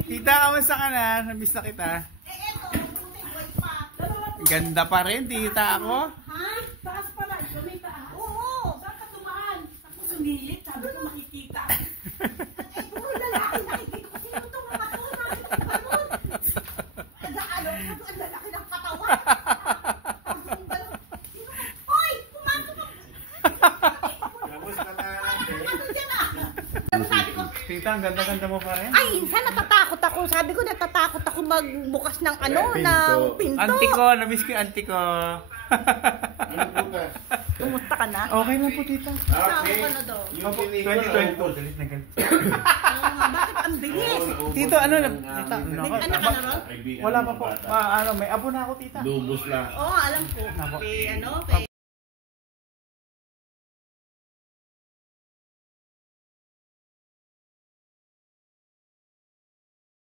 Tita, kamusta ka na? Namiss na kita. Ganda pa rin, tita ako. Ha? Taas pala. Kumita. Oo. Saan ka tumaan? Ako sumilip. Sabi ko makikita. Eh, puro lalaki. Nakikita ko sino itong mga to. Nakikita ko nun. Ang lalaki ng katawan. Hoy! Pumasok ka. Kamusta na? Ano dyan ah? Sabi ko, Tita, ang ganda-ganda mo pa rin. ay, insan natatakot ako. Sabi ko natatakot ako magbukas ng ano, Pinto. ng pinto. Auntie ko, namiss ko yung auntie ko. Ano po ka? Kumusta ka na? Okay lang po, tita. Okay. Kasama ka na daw. Yung Opo, pelikula, 2022. ubos. Galit na galit. Bakit ang bilis? Tito, ano na? Ang Tita, aming ano May anak ka na ron? kaibigan Wala ng pa po. bata. May abo na ako, tita. Lubos lang. Oo, alam ko. Nako. Kay ano, kay